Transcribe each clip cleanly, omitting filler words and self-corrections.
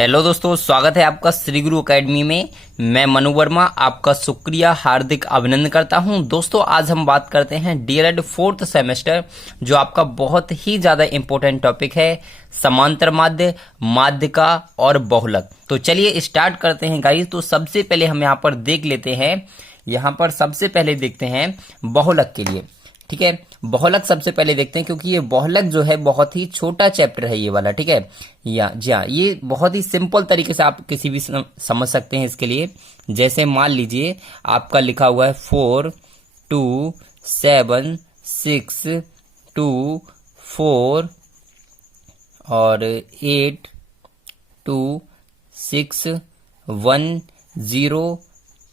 Hello दोस्तों, स्वागत है आपका श्री गुरु एकेडमी में। मैं मनु वर्मा आपका शुक्रिया हार्दिक अभिनंदन करता हूं। दोस्तों, आज हम बात करते हैं डीएलएड 4th सेमेस्टर, जो आपका बहुत ही ज्यादा इंपॉर्टेंट टॉपिक है, समांतर माध्य, माध्यिका और बहुलक। तो चलिए स्टार्ट करते हैं गाइस। तो सबसे पहले हम यहाँ पर देख लेते हैं, यहाँ पर सबसे पहले देखते हैं बहुलक के लिए। ठीक है, बहुलक सबसे पहले देखते हैं, क्योंकि ये बहुलक जो है बहुत ही छोटा चैप्टर है ये वाला। ठीक है, या जी हाँ, ये बहुत ही सिंपल तरीके से आप किसी भी समझ सकते हैं इसके लिए। जैसे मान लीजिए आपका लिखा हुआ है 4 2 7 6 2 4 और 8 2 6 1 0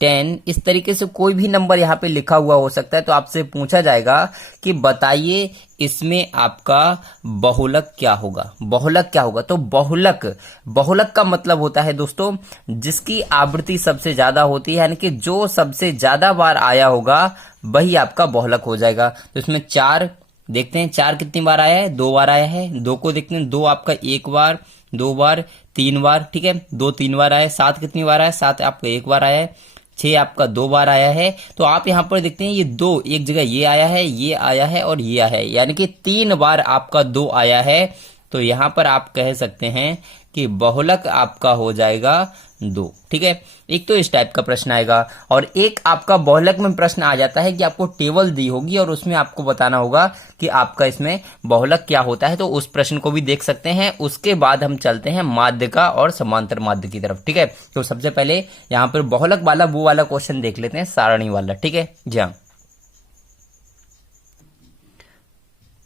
10, इस तरीके से कोई भी नंबर यहाँ पे लिखा हुआ हो सकता है। तो आपसे पूछा जाएगा कि बताइए इसमें आपका बहुलक क्या होगा। बहुलक क्या होगा? तो बहुलक का मतलब होता है दोस्तों, जिसकी आवृत्ति सबसे ज्यादा होती है, यानी कि जो सबसे ज्यादा बार आया होगा वही आपका बहुलक हो जाएगा। तो इसमें 4 देखते हैं, 4 कितनी बार आया है? 2 बार आया है। 2 को देखते हैं, 2 आपका 1 बार, 2 बार, 3 बार। ठीक है, 2 3 बार आया है। 7 कितनी बार आया है? 7 आपका 1 बार आया है। 6 आपका 2 बार आया है। तो आप यहां पर देखते हैं ये 2 एक जगह ये आया है, ये आया है और ये आया है, यानी कि 3 बार आपका 2 आया है। तो यहां पर आप कह सकते हैं कि बहुलक आपका हो जाएगा 2। ठीक है, एक तो इस टाइप का प्रश्न आएगा, और एक आपका बहुलक में प्रश्न आ जाता है कि आपको टेबल दी होगी और उसमें आपको बताना होगा कि आपका इसमें बहुलक क्या होता है। तो उस प्रश्न को भी देख सकते हैं। उसके बाद हम चलते हैं माध्यिका और समांतर माध्य की तरफ। ठीक है, तो सबसे पहले यहां पर बहुलक वाला वो वाला क्वेश्चन देख लेते हैं, सारणी वाला। ठीक है जी हाँ।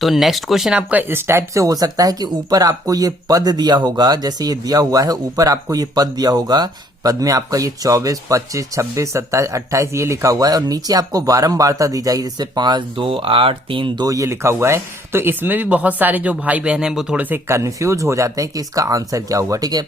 तो नेक्स्ट क्वेश्चन आपका इस टाइप से हो सकता है कि ऊपर आपको ये पद दिया होगा, जैसे ये दिया हुआ है, ऊपर आपको ये पद दिया होगा। पद में आपका ये 24 25 26 27 28 ये लिखा हुआ है, और नीचे आपको बारंबारता दी जाएगी, जैसे 5 2 8 3 2 ये लिखा हुआ है। तो इसमें भी बहुत सारे जो भाई बहन हैं वो थोड़े से कंफ्यूज हो जाते हैं कि इसका आंसर क्या होगा। ठीक है,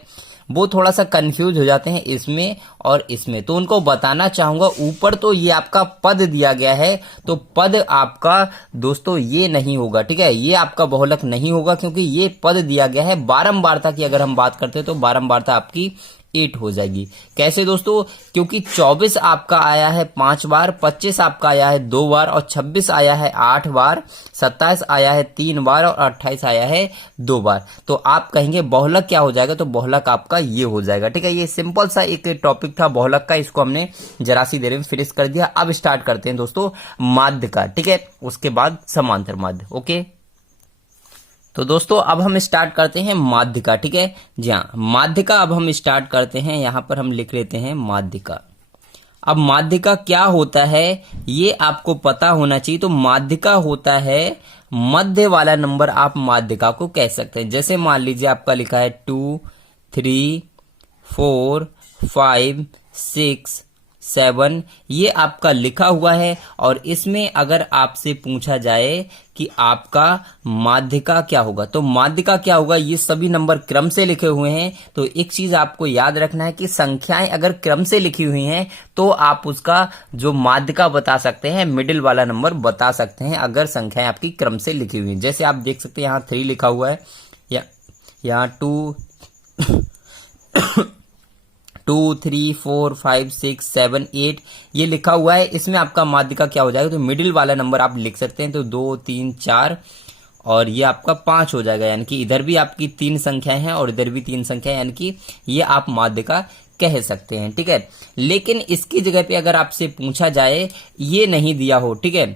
वो थोड़ा सा कंफ्यूज हो जाते हैं इसमें और इसमें। तो उनको बताना चाहूंगा, ऊपर तो ये आपका पद दिया गया है, तो पद आपका दोस्तों ये नहीं होगा। ठीक है, ये आपका बहुलक नहीं होगा, क्योंकि ये पद दिया गया है। बारंबारता की अगर हम बात करते हैं तो बारंबारता आपकी 8 हो जाएगी। कैसे दोस्तों? क्योंकि 24 आपका आया है 5 बार, 25 आपका आया है 2 बार, और 26 आया है 8 बार, 27 आया है 3 बार, और 28 आया है 2 बार। तो आप कहेंगे बहुलक क्या हो जाएगा? तो बहुलक आपका ये हो जाएगा। ठीक है, ये सिंपल सा एक टॉपिक था बहुलक का, इसको हमने जरा सी देर में फिनिश कर दिया। अब स्टार्ट करते हैं दोस्तों माध्य का। ठीक है, उसके बाद समांतर माध्य। ओके, तो दोस्तों अब हम स्टार्ट करते हैं माध्यिका। ठीक है जी हाँ, माध्यिका अब हम स्टार्ट करते हैं। यहां पर हम लिख लेते हैं माध्यिका। अब माध्यिका क्या होता है ये आपको पता होना चाहिए। तो माध्यिका होता है मध्य वाला नंबर, आप माध्यिका को कह सकते हैं। जैसे मान लीजिए आपका लिखा है 2 3 4 5 6 7, ये आपका लिखा हुआ है। और इसमें अगर आपसे पूछा जाए कि आपका माध्यिका क्या होगा, तो माध्यिका क्या होगा? ये सभी नंबर क्रम से लिखे हुए हैं। तो एक चीज आपको याद रखना है कि संख्याएं अगर क्रम से लिखी हुई हैं तो आप उसका जो माध्यिका बता सकते हैं, मिडिल वाला नंबर बता सकते हैं, अगर संख्याएं आपकी क्रम से लिखी हुई हैं। जैसे आप देख सकते हैं यहाँ 3 लिखा हुआ है, यहाँ 2 2 3 4 5 6 7 8 ये लिखा हुआ है। इसमें आपका माध्यिका क्या हो जाएगा? तो मिडिल वाला नंबर आप लिख सकते हैं। तो 2 3 4 और ये आपका 5 हो जाएगा, यानी कि इधर भी आपकी 3 संख्याएं हैं और इधर भी 3 संख्याएं, यानी कि ये आप माध्यिका कह सकते हैं। ठीक है, लेकिन इसकी जगह पे अगर आपसे पूछा जाए, ये नहीं दिया हो, ठीक है,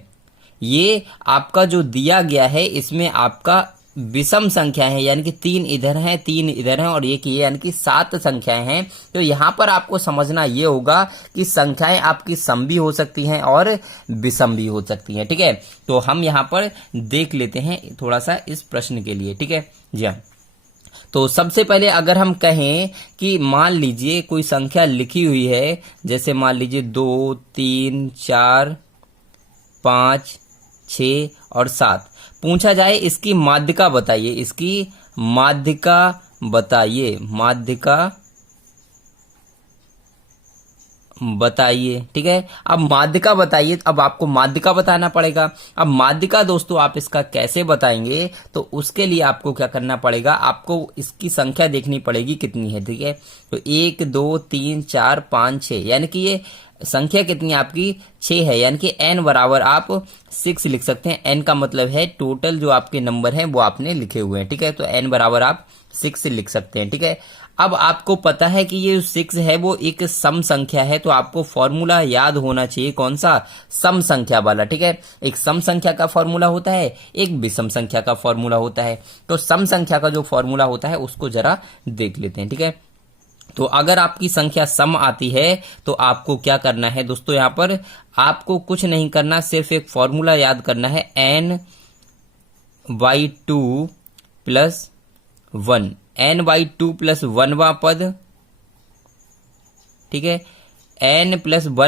ये आपका जो दिया गया है इसमें आपका विषम संख्या है, यानी कि 3 इधर हैं 3 इधर हैं और एक ये, यानी कि 7 संख्याएं हैं। तो यहां पर आपको समझना ये होगा कि संख्याएं आपकी सम भी हो सकती हैं और विषम भी हो सकती हैं। ठीक है, तो हम यहां पर देख लेते हैं थोड़ा सा इस प्रश्न के लिए। ठीक है जी हाँ, तो सबसे पहले अगर हम कहें कि मान लीजिए कोई संख्या लिखी हुई है, जैसे मान लीजिए 2 3 4 5 6 और 7, पूछा जाए इसकी माध्यिका बताइए, इसकी माध्यिका बताइए, माध्यिका बताइए। ठीक है, अब माध्यिका बताइए। अब आपको माध्यिका बताना पड़ेगा। अब माध्यिका दोस्तों आप इसका कैसे बताएंगे, तो उसके लिए आपको क्या करना पड़ेगा, आपको इसकी संख्या देखनी पड़ेगी कितनी है। ठीक है, तो 1 2 3 4 5 6, यानी कि ये संख्या कितनी आपकी 6 है, यानी कि n बराबर आप 6 लिख सकते हैं। n का मतलब है टोटल जो आपके नंबर हैं वो आपने लिखे हुए हैं। ठीक है, तो n बराबर आप 6 लिख सकते हैं। ठीक है, अब आपको पता है कि ये 6 है वो एक सम संख्या है, तो आपको फॉर्मूला याद होना चाहिए कौन सा, सम संख्या वाला। ठीक है, एक सम संख्या का फॉर्मूला होता है, एक विषम संख्या का फॉर्मूला होता है। तो सम संख्या का जो फॉर्मूला होता है उसको जरा देख लेते हैं। ठीक है, तो अगर आपकी संख्या सम आती है तो आपको क्या करना है दोस्तों, यहां पर आपको कुछ नहीं करना, सिर्फ एक फॉर्मूला याद करना है, n/2 प्लस 1, n/2 प्लस 1वां पद। ठीक है, n/2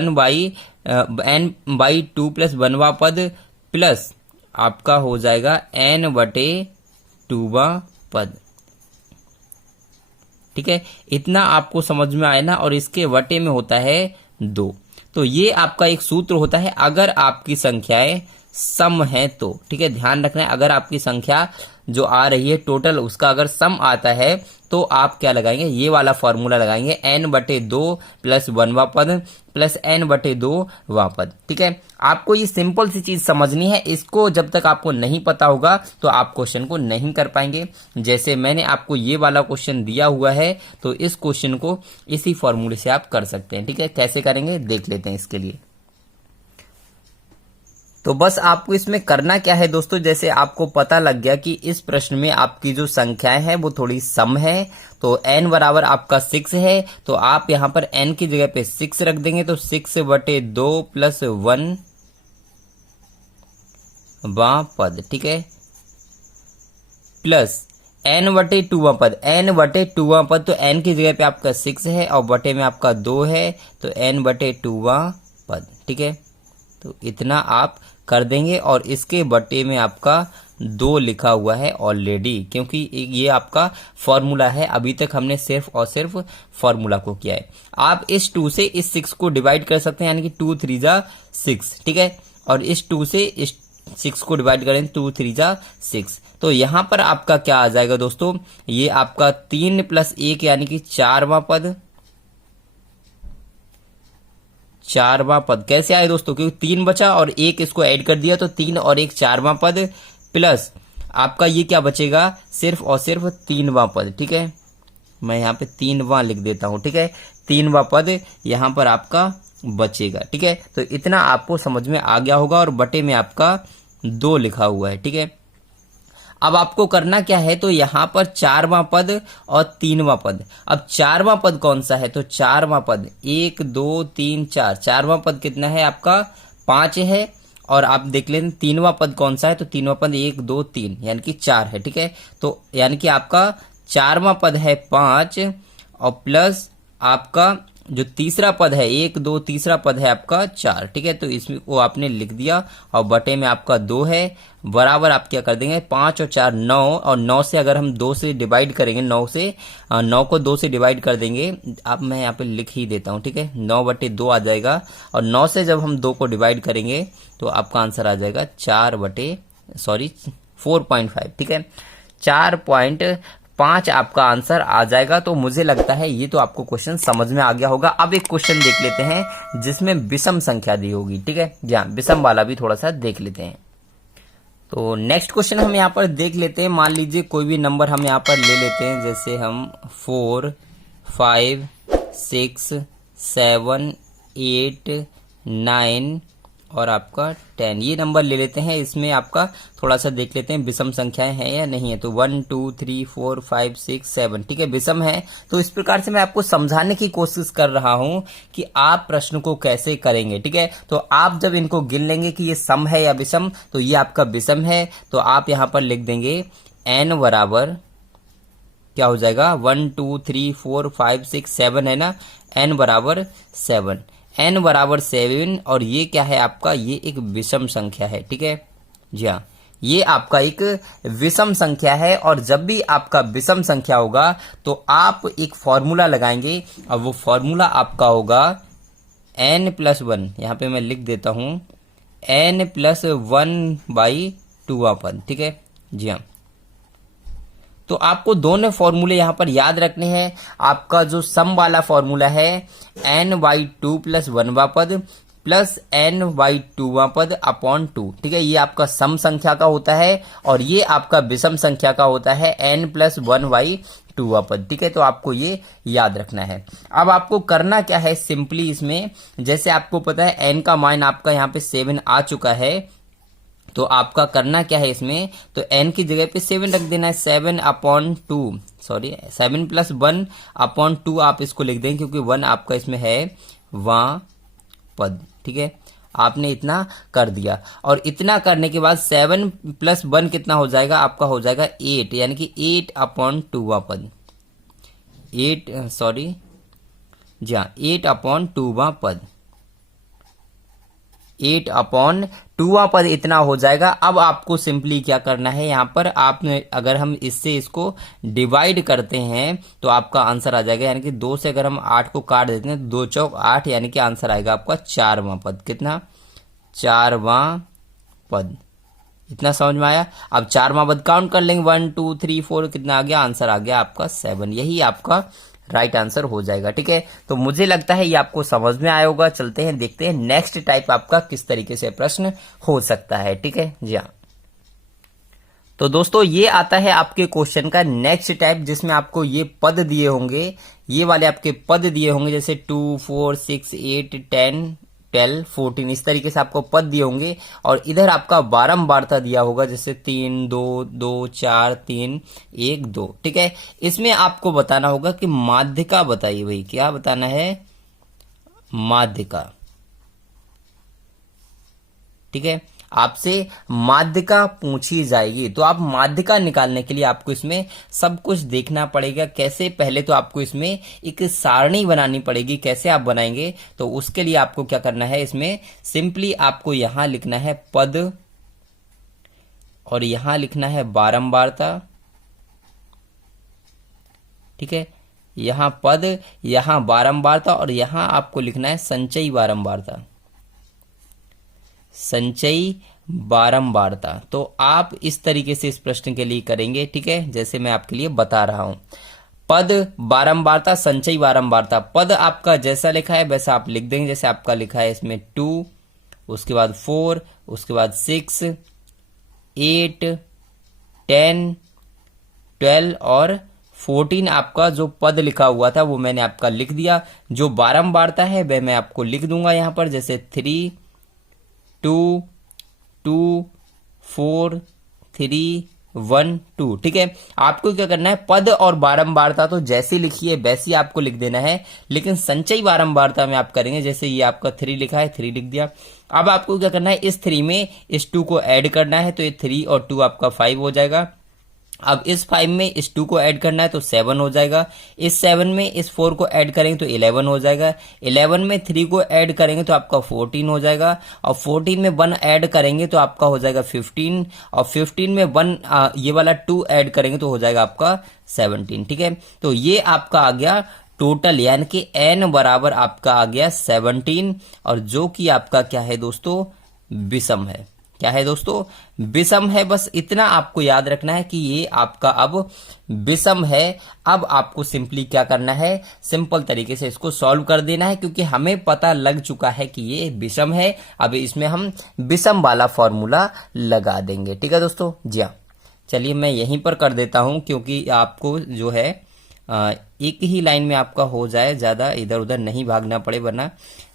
प्लस 1वां पद प्लस आपका हो जाएगा n/2वां पद। ठीक है, इतना आपको समझ में आया ना, और इसके वटे में होता है 2। तो ये आपका एक सूत्र होता है अगर आपकी संख्याएं सम है तो। ठीक है, ध्यान रखना है, अगर आपकी संख्या जो आ रही है टोटल उसका अगर सम आता है तो आप क्या लगाएंगे, ये वाला फॉर्मूला लगाएंगे, n/2 प्लस 1वां पद प्लस n/2वां पद। ठीक है, आपको ये सिंपल सी चीज समझनी है, इसको जब तक आपको नहीं पता होगा तो आप क्वेश्चन को नहीं कर पाएंगे। जैसे मैंने आपको ये वाला क्वेश्चन दिया हुआ है, तो इस क्वेश्चन को इसी फॉर्मूले से आप कर सकते हैं। ठीक है, कैसे करेंगे देख लेते हैं इसके लिए। तो बस आपको इसमें करना क्या है दोस्तों, जैसे आपको पता लग गया कि इस प्रश्न में आपकी जो संख्याएं हैं वो थोड़ी सम है, तो n बराबर आपका 6 है, तो आप यहां पर n की जगह पे 6 रख देंगे, तो 6/2 प्लस 1वां पद। ठीक है, प्लस n/2वां पद, n/2वां पद, तो n की जगह पे आपका 6 है और बटे में आपका 2 है, तो n/2वां पद। ठीक है, तो इतना आप कर देंगे, और इसके बटे में आपका 2 लिखा हुआ है ऑलरेडी, क्योंकि ये आपका फॉर्मूला है। अभी तक हमने सिर्फ और सिर्फ फॉर्मूला को किया है। आप इस 2 से इस 6 को डिवाइड कर सकते हैं, यानी कि 2 3 जा 6। ठीक है, और इस 2 से इस 6 को डिवाइड करें, 2 3 जा 6। तो यहां पर आपका क्या आ जाएगा दोस्तों, ये आपका 3 प्लस 1 यानी कि 4वां पद। 4वां पद कैसे आए दोस्तों, क्योंकि 3 बचा और 1 इसको ऐड कर दिया, तो 3 और 1 4वां पद, प्लस आपका ये क्या बचेगा, सिर्फ और सिर्फ 3वां पद। ठीक है, मैं यहाँ पे 3वां लिख देता हूं। ठीक है, 3वां पद यहां पर आपका बचेगा। ठीक है, तो इतना आपको समझ में आ गया होगा, और बटे में आपका 2 लिखा हुआ है। ठीक है, अब आपको करना क्या है, तो यहां पर 4वां पद और 3वां पद। अब 4वां पद कौन सा है, तो 4वां पद 1 2 3 4, 4वां पद कितना है आपका 5 है, और आप देख लें 3वां पद कौन सा है, तो 3वां पद 1 2 3 यानी कि 4 है। ठीक है, तो यानी कि आपका 4वां पद है 5, और प्लस आपका जो तीसरा पद है 1 2, तीसरा पद है आपका 4। ठीक है, तो इसमें वो आपने लिख दिया, और बटे में आपका 2 है, बराबर आप क्या कर देंगे, 5 और 4 9, और 9 से अगर हम 2 से डिवाइड करेंगे, 9 को 2 से डिवाइड कर देंगे, अब मैं यहाँ पे लिख ही देता हूँ। ठीक है, 9/2 आ जाएगा, और 9 से जब हम 2 को डिवाइड करेंगे तो आपका आंसर आ जाएगा 4.5। ठीक है, 4.5 आपका आंसर आ जाएगा। तो मुझे लगता है ये तो आपको क्वेश्चन समझ में आ गया होगा। अब एक क्वेश्चन देख लेते हैं जिसमें विषम संख्या दी होगी। ठीक है, जी हाँ, विषम वाला भी थोड़ा सा देख लेते हैं। तो नेक्स्ट क्वेश्चन हम यहाँ पर देख लेते हैं। मान लीजिए कोई भी नंबर हम यहाँ पर ले लेते हैं, जैसे हम 4 5 6 7 8 9 और आपका 10 ये नंबर ले लेते हैं। इसमें आपका थोड़ा सा देख लेते हैं विषम संख्याएं हैं या नहीं है। तो 1 2 3 4 5 6 7 ठीक है, विषम है। तो इस प्रकार से मैं आपको समझाने की कोशिश कर रहा हूं कि आप प्रश्न को कैसे करेंगे। ठीक है, तो आप जब इनको गिन लेंगे कि ये सम है या विषम, तो ये आपका विषम है। तो आप यहां पर लिख देंगे n बराबर क्या हो जाएगा 1 2 3 4 5 6 7 है ना, n बराबर 7, n बराबर 7। और ये क्या है आपका, ये एक विषम संख्या है। ठीक है जी हाँ, ये आपका एक विषम संख्या है। और जब भी आपका विषम संख्या होगा तो आप एक फॉर्मूला लगाएंगे और वो फॉर्मूला आपका होगा n प्लस वन, यहाँ पे मैं लिख देता हूं n प्लस 1/2वां पद। ठीक है जी हाँ। तो आपको दोनों फॉर्मूले यहां पर याद रखने हैं। आपका जो सम वाला फॉर्मूला है n/2 प्लस 1वां पद प्लस n/2वां पद अपॉन 2। ठीक है, ये आपका सम संख्या का होता है और ये आपका विषम संख्या का होता है n प्लस 1/2वां पद। ठीक है, तो आपको ये याद रखना है। अब आपको करना क्या है, सिंपली इसमें जैसे आपको पता है n का मान आपका यहाँ पे 7 आ चुका है, तो आपका करना क्या है इसमें, तो n की जगह पे 7 रख देना है। 7/2, सॉरी 7 प्लस 1/2 आप इसको लिख दें, क्योंकि 1 आपका इसमें है वहां पद। ठीक है, आपने इतना कर दिया और इतना करने के बाद 7 प्लस 1 कितना हो जाएगा, आपका हो जाएगा 8, यानी कि 8/2वां पद। 8 सॉरी जी हाँ 8/2वां पद। 8/2वां पद इतना हो जाएगा। अब आपको सिंपली क्या करना है, यहां पर आपने अगर हम इससे इसको डिवाइड करते हैं तो आपका आंसर आ जाएगा, यानी कि 2 से अगर हम 8 को काट देते हैं तो 2 चौक 8, यानी कि आंसर आएगा आपका 4वां पद। कितना, 4वां पद। इतना समझ में आया। अब 4वां पद काउंट कर लेंगे, 1 2 3 4, कितना आ गया, आंसर आ गया आपका 7। यही आपका राइट आंसर हो जाएगा। ठीक है, तो मुझे लगता है ये आपको समझ में आया होगा। चलते हैं देखते हैं नेक्स्ट टाइप आपका किस तरीके से प्रश्न हो सकता है। ठीक है जी हाँ। तो दोस्तों ये आता है आपके क्वेश्चन का नेक्स्ट टाइप, जिसमें आपको ये पद दिए होंगे, ये वाले आपके पद दिए होंगे, जैसे 2 4 6 8 10 12 14, इस तरीके से आपको पद दिए होंगे और इधर आपका बारंबारता दिया होगा, जैसे 3 2 2 4 3 1 2। ठीक है, इसमें आपको बताना होगा कि माध्यिका बताइए भाई, क्या बताना है, माध्यिका। ठीक है, आपसे माध्यिका पूछी जाएगी, तो आप माध्यिका निकालने के लिए आपको इसमें सब कुछ देखना पड़ेगा। कैसे, पहले तो आपको इसमें एक सारणी बनानी पड़ेगी। कैसे आप बनाएंगे, तो उसके लिए आपको क्या करना है, इसमें सिंपली आपको यहां लिखना है पद और यहां लिखना है बारंबारता। ठीक है, यहां पद, यहां बारंबारता और यहां आपको लिखना है संचयी बारंबारता, संचयी बारंबारता। तो आप इस तरीके से इस प्रश्न के लिए करेंगे। ठीक है, जैसे मैं आपके लिए बता रहा हूं, पद, बारंबारता, संचयी बारंबारता। पद आपका जैसा लिखा है वैसा आप लिख देंगे, जैसे आपका लिखा है इसमें 2, उसके बाद 4, उसके बाद 6 8 10 12 और 14 आपका जो पद लिखा हुआ था वो मैंने आपका लिख दिया। जो बारंबारता है वह मैं आपको लिख दूंगा यहां पर, जैसे 3 2 2 4 3 1 2। ठीक है, आपको क्या करना है, पद और बारंबारता तो जैसे लिखी है वैसी आपको लिख देना है, लेकिन संचयी बारंबारता में आप करेंगे, जैसे ये आपका 3 लिखा है 3 लिख दिया। अब आपको क्या करना है, इस 3 में इस 2 को ऐड करना है, तो ये 3 और 2 आपका 5 हो जाएगा। अब इस 5 में इस 2 को ऐड करना है तो 7 हो जाएगा। इस 7 में इस 4 को ऐड करेंगे तो 11 हो जाएगा। 11 में 3 को ऐड करेंगे तो आपका 14 हो जाएगा और 14 में 1 ऐड करेंगे तो आपका हो जाएगा 15 और 15 में 1 ये वाला 2 ऐड करेंगे तो हो जाएगा आपका 17। ठीक है, तो ये आपका आ गया टोटल, यानी कि n बराबर आपका आ गया 17 और जो कि आपका क्या है दोस्तों, विषम है। क्या है दोस्तों, विषम है। बस इतना आपको याद रखना है कि ये आपका अब विषम है। अब आपको सिंपली क्या करना है, सिंपल तरीके से इसको सॉल्व कर देना है, क्योंकि हमें पता लग चुका है कि ये विषम है। अब इसमें हम विषम वाला फॉर्मूला लगा देंगे। ठीक है दोस्तों जी हाँ, चलिए मैं यहीं पर कर देता हूं, क्योंकि आपको जो है एक ही लाइन में आपका हो जाए, ज्यादा इधर उधर नहीं भागना पड़े, वरना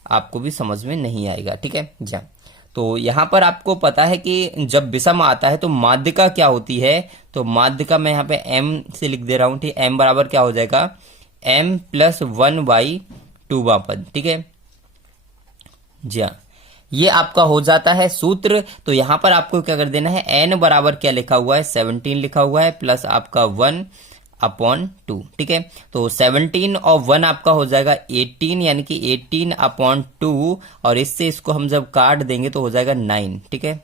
आपको भी समझ में नहीं आएगा। ठीक है जी हाँ, तो यहां पर आपको पता है कि जब विषम आता है तो माध्यिका क्या होती है, तो माध्यिका मैं यहां पे m से लिख दे रहा हूं। ठीक, m बराबर क्या हो जाएगा, m प्लस 1/2वां पद। ठीक है जी हाँ, ये आपका हो जाता है सूत्र। तो यहां पर आपको क्या कर देना है, n बराबर क्या लिखा हुआ है, 17 लिखा हुआ है, प्लस आपका 1/2। ठीक है, तो 17 और 1 आपका हो जाएगा 18, यानी कि 18/2 और इससे इसको हम जब काट देंगे तो हो जाएगा 9। ठीक है,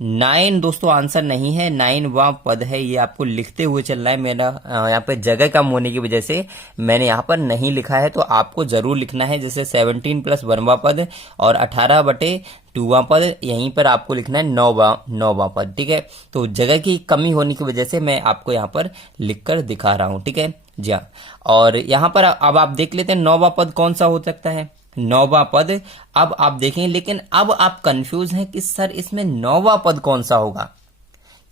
9 दोस्तों आंसर नहीं है, 9वां पद है, ये आपको लिखते हुए चलना है। मेरा यहाँ पे जगह कम होने की वजह से मैंने यहाँ पर नहीं लिखा है, तो आपको जरूर लिखना है। जैसे 17 + 1वां पद और 18/2वां पद, यहीं पर आपको लिखना है 9वां पद, ठीक है। तो जगह की कमी होने की वजह से मैं आपको यहाँ पर लिखकर दिखा रहा हूँ, ठीक है जी हाँ। और यहाँ पर अब आप देख लेते हैं 9वां पद कौन सा हो सकता है। 9वां पद अब आप देखें, लेकिन अब आप कंफ्यूज हैं कि सर इसमें 9वां पद कौन सा होगा,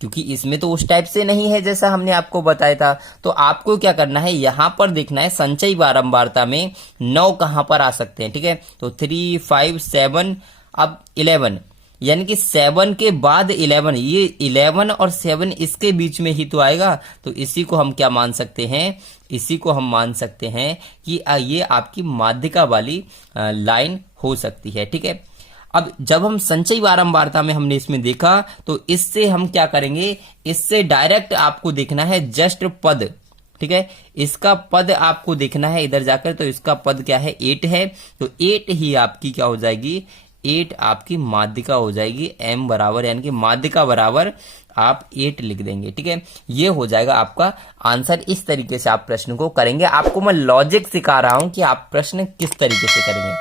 क्योंकि इसमें तो उस टाइप से नहीं है जैसा हमने आपको बताया था। तो आपको क्या करना है, यहां पर देखना है संचयी बारंबारता में 9 कहां पर आ सकते हैं, ठीक है। तो 3, 5, 7, अब 11, यानी कि 7 के बाद 11, ये 11 और 7 इसके बीच में ही तो आएगा। तो इसी को हम क्या मान सकते हैं, इसी को हम मान सकते हैं कि ये आपकी माध्यिका वाली लाइन हो सकती है, ठीक है। अब जब हम संचयी बारंबारता में हमने इसमें देखा, तो इससे हम क्या करेंगे, इससे डायरेक्ट आपको देखना है जस्ट पद, ठीक है। इसका पद आपको देखना है इधर जाकर, तो इसका पद क्या है, 8 है। तो 8 ही आपकी क्या हो जाएगी, 8 आपकी माध्यिका हो जाएगी। m बराबर यानी कि माध्यिका बराबर आप 8 लिख देंगे, ठीक है। ये हो जाएगा आपका आंसर। इस तरीके से आप प्रश्न को करेंगे। आपको मैं लॉजिक सिखा रहा हूं कि आप प्रश्न किस तरीके से करेंगे,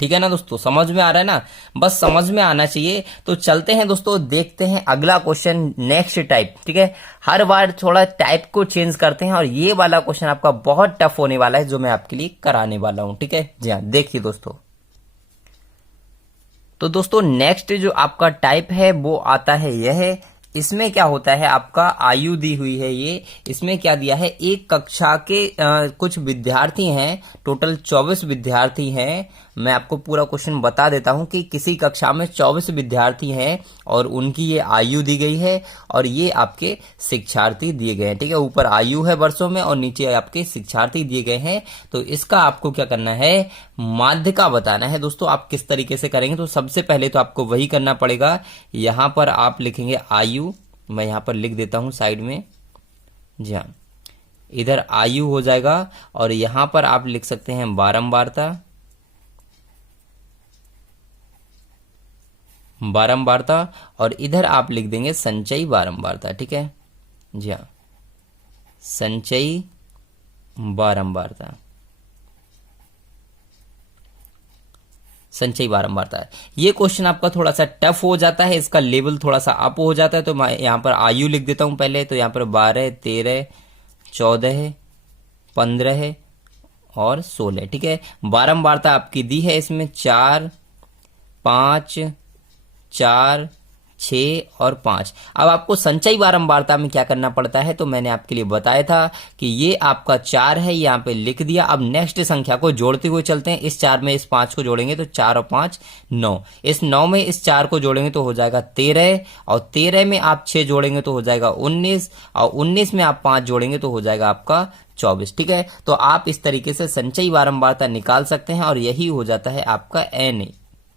ठीक है ना दोस्तों। समझ में आ रहा है ना, बस समझ में आना चाहिए। तो चलते हैं दोस्तों, देखते हैं अगला क्वेश्चन, नेक्स्ट टाइप, ठीक है। हर बार थोड़ा टाइप को चेंज करते हैं, और ये वाला क्वेश्चन आपका बहुत टफ होने वाला है जो मैं आपके लिए कराने वाला हूं, ठीक है जी हाँ। देखिए दोस्तों, तो दोस्तों नेक्स्ट जो आपका टाइप है वो आता है यह। इसमें क्या होता है, आपका आयु दी हुई है ये। इसमें क्या दिया है, एक कक्षा के कुछ विद्यार्थी हैं, टोटल 24 विद्यार्थी हैं। मैं आपको पूरा क्वेश्चन बता देता हूं कि किसी कक्षा में 24 विद्यार्थी हैं और उनकी ये आयु दी गई है, और ये आपके शिक्षार्थी दिए गए हैं, ठीक है। ऊपर आयु है वर्षों में और नीचे आपके शिक्षार्थी दिए गए हैं। तो इसका आपको क्या करना है, माध्यिका बताना है दोस्तों। आप किस तरीके से करेंगे, तो सबसे पहले तो आपको वही करना पड़ेगा। यहां पर आप लिखेंगे आयु, मैं यहां पर लिख देता हूं साइड में जी हाँ, इधर आयु हो जाएगा, और यहां पर आप लिख सकते हैं बारंबारता, और इधर आप लिख देंगे संचयी बारंबारता, ठीक है जी हाँ, संचयी बारंबारता, संचयी बारंबारता। ये क्वेश्चन आपका थोड़ा सा टफ हो जाता है, इसका लेवल थोड़ा सा अप हो जाता है। तो मैं यहां पर आयु लिख देता हूं पहले। तो यहां पर 12, 13, 14, 15 और 16, ठीक है। बारंबारता आपकी दी है इसमें 4, 5, 4, 6 और 5। अब आपको संचयी बारंबारता में क्या करना पड़ता है, तो मैंने आपके लिए बताया था कि ये आपका 4 है, यहाँ पे लिख दिया। अब नेक्स्ट संख्या को जोड़ते हुए चलते हैं। इस 4 में इस 5 को जोड़ेंगे तो 4 और 5 9, इस 9 में इस 4 को जोड़ेंगे तो हो जाएगा 13, और 13 में आप 6 जोड़ेंगे तो हो जाएगा 19, और 19 में आप 5 जोड़ेंगे तो हो जाएगा आपका 24, ठीक है। तो आप इस तरीके से संचयी बारंबारता निकाल सकते हैं, और यही हो जाता है आपका n,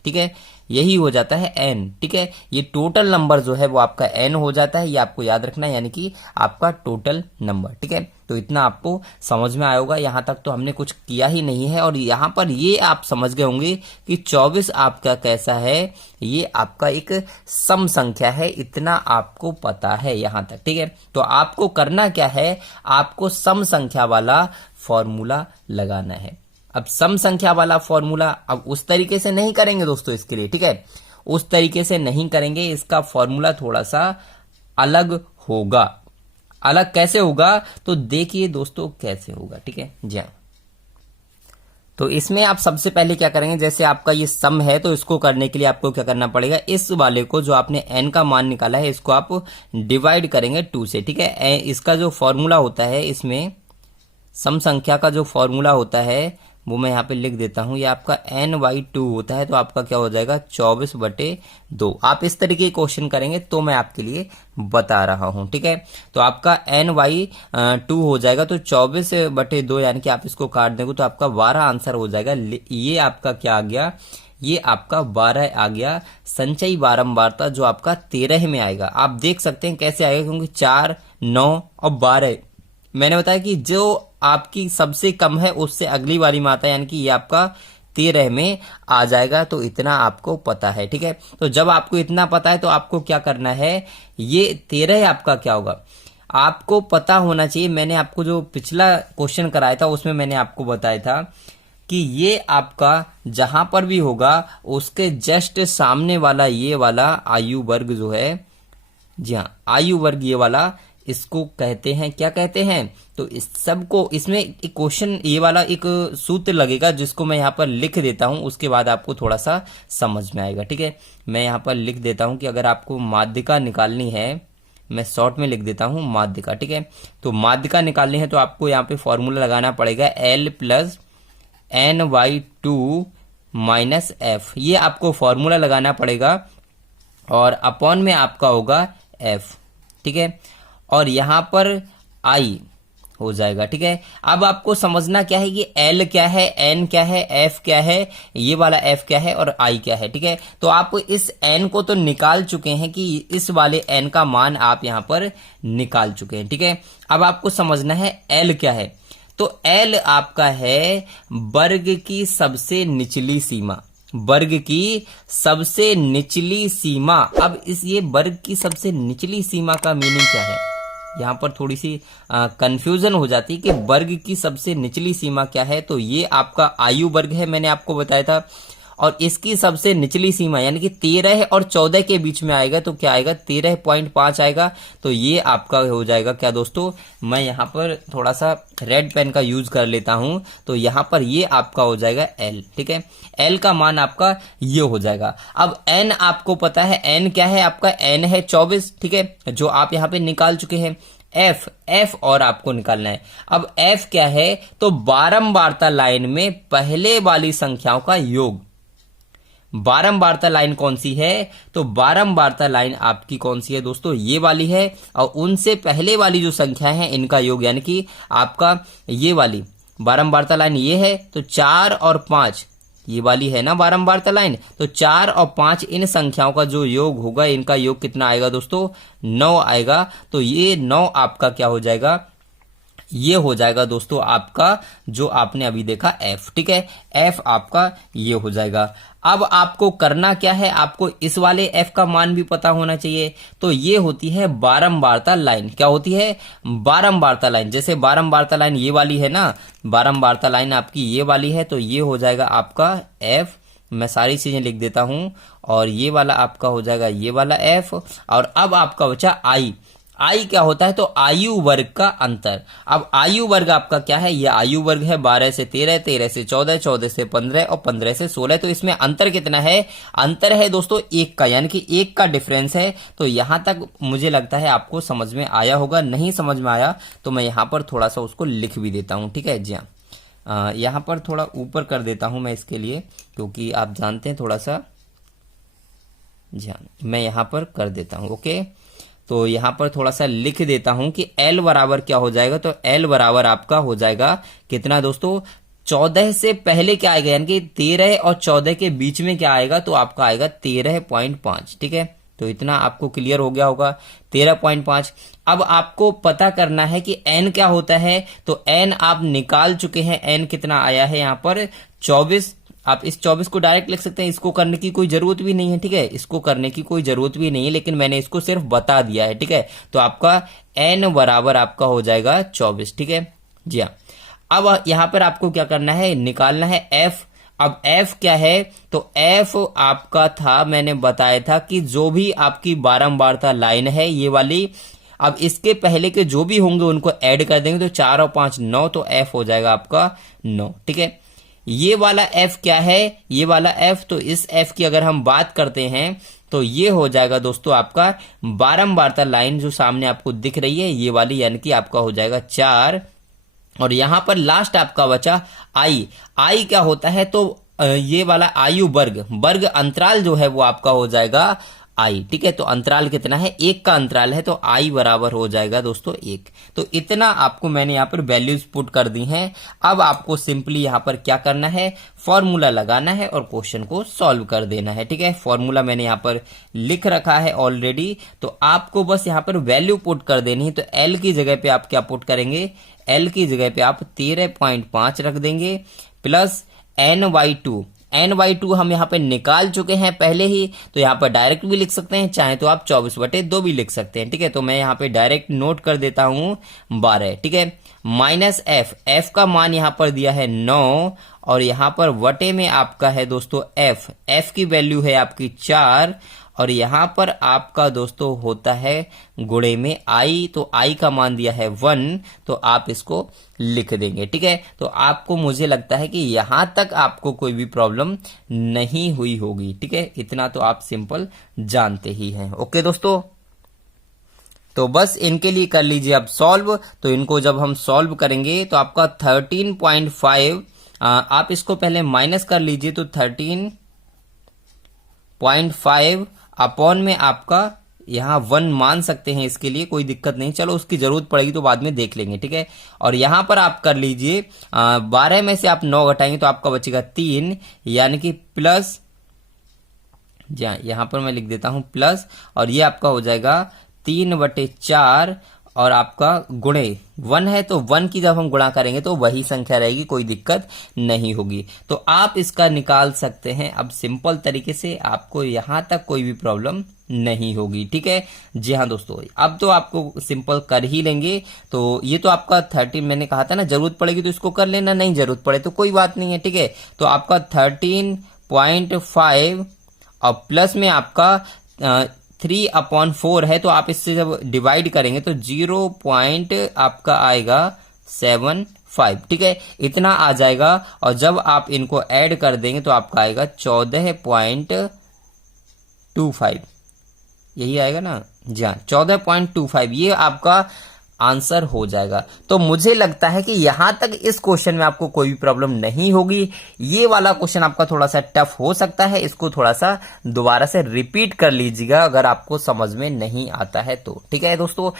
ठीक है, यही हो जाता है n, ठीक है। ये टोटल नंबर जो है वो आपका n हो जाता है, ये आपको याद रखना है, यानी कि आपका टोटल नंबर, ठीक है। तो इतना आपको समझ में आया होगा। यहां तक तो हमने कुछ किया ही नहीं है, और यहां पर ये आप समझ गए होंगे कि 24 आपका कैसा है, ये आपका एक सम संख्या है, इतना आपको पता है यहां तक, ठीक है। तो आपको करना क्या है, आपको सम संख्या वाला फॉर्मूला लगाना है। अब सम संख्या वाला फॉर्मूला अब उस तरीके से नहीं करेंगे दोस्तों इसके लिए, ठीक है, उस तरीके से नहीं करेंगे। इसका फॉर्मूला थोड़ा सा अलग होगा। अलग कैसे होगा, तो देखिए दोस्तों कैसे होगा, ठीक है जी हाँ। तो इसमें आप सबसे पहले क्या करेंगे, जैसे आपका ये सम है, तो इसको करने के लिए आपको क्या करना पड़ेगा, इस वाले को जो आपने n का मान निकाला है इसको आप डिवाइड करेंगे 2 से, ठीक है। इसका जो फॉर्मूला होता है, इसमें सम संख्या का जो फॉर्मूला होता है वो मैं यहाँ पे लिख देता हूं, ये आपका n/2 होता है। तो आपका क्या हो जाएगा 24/2। आप इस तरीके के क्वेश्चन करेंगे तो मैं आपके लिए बता रहा हूं, ठीक है। तो आपका n/2 हो जाएगा, तो 24/2, यानी कि आप इसको काट देंगे तो आपका 12 आंसर हो जाएगा। ये आपका क्या आ गया, ये आपका 12 आ गया। संचयी बारंबारता जो आपका 13 में आएगा। आप देख सकते हैं कैसे आएगा, क्योंकि 4, 9 और 12 मैंने बताया कि जो आपकी सबसे कम है उससे अगली वाली में आता है, यानी कि ये आपका 13 में आ जाएगा। तो इतना आपको पता है, ठीक है। तो जब आपको इतना पता है तो आपको क्या करना है, ये 13 आपका क्या होगा आपको पता होना चाहिए। मैंने आपको जो पिछला क्वेश्चन कराया था उसमें मैंने आपको बताया था कि ये आपका जहां पर भी होगा उसके जस्ट सामने वाला ये वाला आयु वर्ग जो है, जी हाँ आयु वर्ग ये वाला, इसको कहते हैं, क्या कहते हैं। तो इस सबको इसमें एक क्वेश्चन ये वाला एक सूत्र लगेगा जिसको मैं यहाँ पर लिख देता हूं, उसके बाद आपको थोड़ा सा समझ में आएगा, ठीक है। मैं यहाँ पर लिख देता हूं कि अगर आपको माध्यिका निकालनी है, मैं शॉर्ट में लिख देता हूं माध्यिका, ठीक है। तो माध्यिका निकालनी है तो आपको यहाँ पे फॉर्मूला लगाना पड़ेगा L plus NY2 minus F, ये आपको फॉर्मूला लगाना पड़ेगा और अपॉन में आपका होगा F, ठीक है। और यहां पर I हो जाएगा, ठीक है। अब आपको समझना क्या है कि L क्या है, N क्या है, F क्या है, ये वाला F क्या है और I क्या है, ठीक है। तो आप इस N को तो निकाल चुके हैं कि इस वाले N का मान आप यहां पर निकाल चुके हैं, ठीक है। अब आपको समझना है L क्या है। तो L आपका है वर्ग की सबसे निचली सीमा, वर्ग की सबसे निचली सीमा। अब इस ये वर्ग की सबसे निचली सीमा का मीनिंग क्या है, यहां पर थोड़ी सी कंफ्यूजन हो जाती है कि वर्ग की सबसे निचली सीमा क्या है। तो ये आपका आयु वर्ग है, मैंने आपको बताया था, और इसकी सबसे निचली सीमा यानी कि 13 और 14 के बीच में आएगा तो क्या आएगा 13.5 आएगा। तो ये आपका हो जाएगा क्या दोस्तों, मैं यहाँ पर थोड़ा सा रेड पेन का यूज कर लेता हूँ, तो यहाँ पर ये आपका हो जाएगा L, ठीक है। L का मान आपका ये हो जाएगा। अब N आपको पता है, N क्या है आपका, N है 24, ठीक है, जो आप यहाँ पे निकाल चुके हैं। F और आपको निकालना है। अब F क्या है, तो बारंबारता लाइन में पहले वाली संख्याओं का योग। बारंबारता लाइन कौन सी है, तो बारंबारता लाइन आपकी कौन सी है दोस्तों, ये वाली है, और उनसे पहले वाली जो संख्या है इनका योग, यानी कि आपका ये वाली बारंबारता लाइन ये है, तो 4 और 5 ये वाली है ना बारंबारता लाइन, तो 4 और 5 इन संख्याओं का जो योग होगा, इनका योग कितना आएगा दोस्तों, 9 आएगा। तो ये 9 आपका क्या हो जाएगा, ये हो जाएगा दोस्तों आपका जो आपने अभी देखा F, ठीक है। F आपका ये हो जाएगा। अब आपको करना क्या है, आपको इस वाले F का मान भी पता होना चाहिए। तो ये होती है बारंबारता लाइन, क्या होती है, बारंबारता लाइन। जैसे बारंबारता लाइन ये वाली है ना, बारंबारता लाइन आपकी ये वाली है, तो ये हो जाएगा आपका F, मैं सारी चीजें लिख देता हूं, और ये वाला आपका हो जाएगा ये वाला F। और अब आपका बचा I क्या होता है, तो आयु वर्ग का अंतर। अब आयु वर्ग आपका क्या है, ये आयु वर्ग है 12 से 13, 13 से 14, 14 से 15 और 15 से 16। तो इसमें अंतर कितना है, अंतर है दोस्तों 1 का, यानी कि 1 का डिफरेंस है। तो यहां तक मुझे लगता है आपको समझ में आया होगा। नहीं समझ में आया तो मैं यहां पर थोड़ा सा उसको लिख भी देता हूं, ठीक है। जी हाँ, यहां पर थोड़ा ऊपर कर देता हूं मैं इसके लिए, क्योंकि आप जानते हैं थोड़ा सा, जी हाँ मैं यहां पर कर देता हूं, ओके। तो यहां पर थोड़ा सा लिख देता हूं कि L बराबर क्या हो जाएगा, तो L बराबर आपका हो जाएगा कितना दोस्तों, 14 से पहले क्या आएगा, यानी कि 13 और 14 के बीच में क्या आएगा, तो आपका आएगा 13.5, ठीक है। तो इतना आपको क्लियर हो गया होगा, 13.5। अब आपको पता करना है कि N क्या होता है, तो N आप निकाल चुके हैं, N कितना आया है यहाँ पर 24। आप इस 24 को डायरेक्ट लिख सकते हैं, इसको करने की कोई जरूरत भी नहीं है, ठीक है, इसको करने की कोई जरूरत भी नहीं है, लेकिन मैंने इसको सिर्फ बता दिया है, ठीक है। तो आपका N बराबर आपका हो जाएगा 24, ठीक है जी हाँ। अब यहां पर आपको क्या करना है, निकालना है F। अब F क्या है, तो F आपका था, मैंने बताया था कि जो भी आपकी बारंबारता लाइन है ये वाली, अब इसके पहले के जो भी होंगे उनको ऐड कर देंगे, तो 4 और 5 9, तो F हो जाएगा आपका 9, ठीक है। ये वाला F क्या है, ये वाला F, तो इस F की अगर हम बात करते हैं तो ये हो जाएगा दोस्तों आपका बारंबारता लाइन जो सामने आपको दिख रही है ये वाली, यानी कि आपका हो जाएगा 4। और यहां पर लास्ट आपका बचा I क्या होता है, तो ये वाला आयु वर्ग अंतराल जो है वो आपका हो जाएगा I, ठीक है। तो अंतराल कितना है, 1 का अंतराल है, तो I बराबर हो जाएगा दोस्तों 1। तो इतना आपको मैंने यहाँ पर वैल्यूज पुट कर दी हैं। अब आपको सिंपली यहाँ पर क्या करना है, फॉर्मूला लगाना है और क्वेश्चन को सॉल्व कर देना है, ठीक है। फॉर्मूला मैंने यहाँ पर लिख रखा है ऑलरेडी, तो आपको बस यहाँ पर वैल्यू पुट कर देनी है। तो L की जगह पे आप क्या पुट करेंगे, L की जगह पे आप 13.5 रख देंगे, प्लस ny2 हम यहाँ पे निकाल चुके हैं पहले ही, तो यहाँ पर डायरेक्ट भी लिख सकते हैं, चाहे तो आप 24/2 भी लिख सकते हैं। ठीक है, तो मैं यहाँ पे डायरेक्ट नोट कर देता हूँ 12। ठीक है, माइनस एफ का मान यहाँ पर दिया है 9 और यहाँ पर वटे में आपका है दोस्तों एफ की वैल्यू है आपकी 4 और यहाँ पर आपका दोस्तों होता है गुणे में आई, तो आई का मान दिया है 1, तो आप इसको लिख देंगे। ठीक है, तो आपको मुझे लगता है कि यहां तक आपको कोई भी प्रॉब्लम नहीं हुई होगी। ठीक है, इतना तो आप सिंपल जानते ही हैं। ओके दोस्तों, तो बस इनके लिए कर लीजिए अब सॉल्व। तो इनको जब हम सॉल्व करेंगे तो आपका 13.5 आप इसको पहले माइनस कर लीजिए, तो 13.5 अपॉन में आपका यहाँ 1 मान सकते हैं, इसके लिए कोई दिक्कत नहीं, चलो उसकी जरूरत पड़ेगी तो बाद में देख लेंगे। ठीक है, और यहाँ पर आप कर लीजिए 12 में से आप 9 घटाएंगे तो आपका बचेगा 3, यानी कि प्लस, यहाँ पर मैं लिख देता हूं प्लस, और ये आपका हो जाएगा 3/4 और आपका गुणे 1 है, तो 1 की जब हम गुणा करेंगे तो वही संख्या रहेगी, कोई दिक्कत नहीं होगी। तो आप इसका निकाल सकते हैं अब सिंपल तरीके से, आपको यहां तक कोई भी प्रॉब्लम नहीं होगी। ठीक है, जी हाँ दोस्तों, अब तो आपको सिंपल कर ही लेंगे। तो ये तो आपका 13 मैंने कहा था ना, जरूरत पड़ेगी तो इसको कर लेना, नहीं जरूरत पड़े तो कोई बात नहीं है। ठीक है, तो आपका 13.5 और प्लस में आपका 3/4 है, तो आप इससे जब डिवाइड करेंगे तो 0. आपका आएगा 75। ठीक है, इतना आ जाएगा, और जब आप इनको ऐड कर देंगे तो आपका आएगा 14.25, यही आएगा ना जी हाँ, 14.25 ये आपका आंसर हो जाएगा। तो मुझे लगता है कि यहां तक इस क्वेश्चन में आपको कोई भी प्रॉब्लम नहीं होगी। ये वाला क्वेश्चन आपका थोड़ा सा टफ हो सकता है, इसको थोड़ा सा दोबारा से रिपीट कर लीजिएगा अगर आपको समझ में नहीं आता है तो। ठीक है दोस्तों,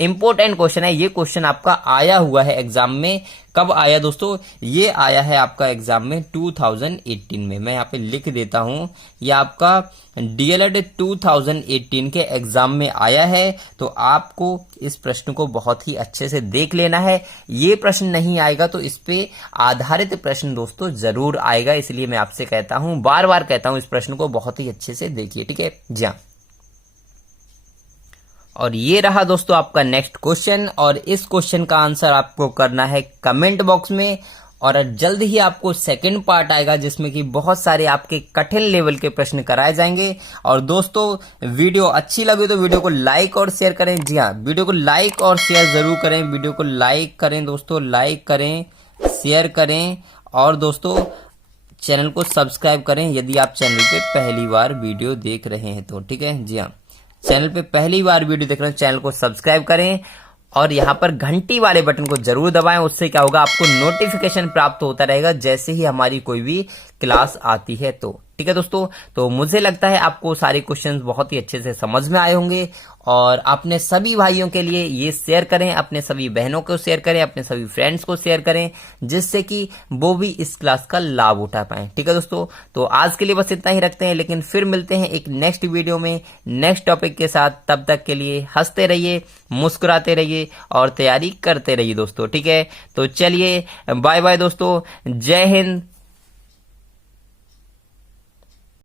इंपॉर्टेंट क्वेश्चन है ये, क्वेश्चन आपका आया हुआ है एग्जाम में। कब आया दोस्तों? ये आया है आपका एग्जाम में 2018 में। मैं यहाँ पे लिख देता हूं, ये आपका डीएलएड 2018 के एग्जाम में आया है। तो आपको इस प्रश्न को बहुत ही अच्छे से देख लेना है। ये प्रश्न नहीं आएगा तो इस पे आधारित प्रश्न दोस्तों जरूर आएगा, इसलिए मैं आपसे कहता हूं, बार बार कहता हूं, इस प्रश्न को बहुत ही अच्छे से देखिए। ठीक है जी हाँ, और ये रहा दोस्तों आपका नेक्स्ट क्वेश्चन, और इस क्वेश्चन का आंसर आपको करना है कमेंट बॉक्स में। और जल्द ही आपको सेकंड पार्ट आएगा जिसमें कि बहुत सारे आपके कठिन लेवल के प्रश्न कराए जाएंगे। और दोस्तों वीडियो अच्छी लगे तो वीडियो को लाइक और शेयर करें। जी हाँ, वीडियो को लाइक और शेयर जरूर करें। वीडियो को लाइक करें दोस्तों, लाइक करें, शेयर करें, और दोस्तों चैनल को सब्सक्राइब करें यदि आप चैनल पे पहली बार वीडियो देख रहे हैं तो। ठीक है जी हाँ, चैनल पे पहली बार वीडियो देख रहे हैं, चैनल को सब्सक्राइब करें और यहाँ पर घंटी वाले बटन को जरूर दबाएं। उससे क्या होगा, आपको नोटिफिकेशन प्राप्त होता रहेगा जैसे ही हमारी कोई भी क्लास आती है तो। ठीक है दोस्तों, तो मुझे लगता है आपको सारे क्वेश्चंस बहुत ही अच्छे से समझ में आए होंगे। और अपने सभी भाइयों के लिए ये शेयर करें, अपने सभी बहनों को शेयर करें, अपने सभी फ्रेंड्स को शेयर करें, जिससे कि वो भी इस क्लास का लाभ उठा पाएं। ठीक है दोस्तों, तो आज के लिए बस इतना ही रखते हैं, लेकिन फिर मिलते हैं एक नेक्स्ट वीडियो में नेक्स्ट टॉपिक के साथ। तब तक के लिए हंसते रहिए, मुस्कुराते रहिए और तैयारी करते रहिए दोस्तों। ठीक है, तो चलिए बाय बाय दोस्तों, जय हिंद,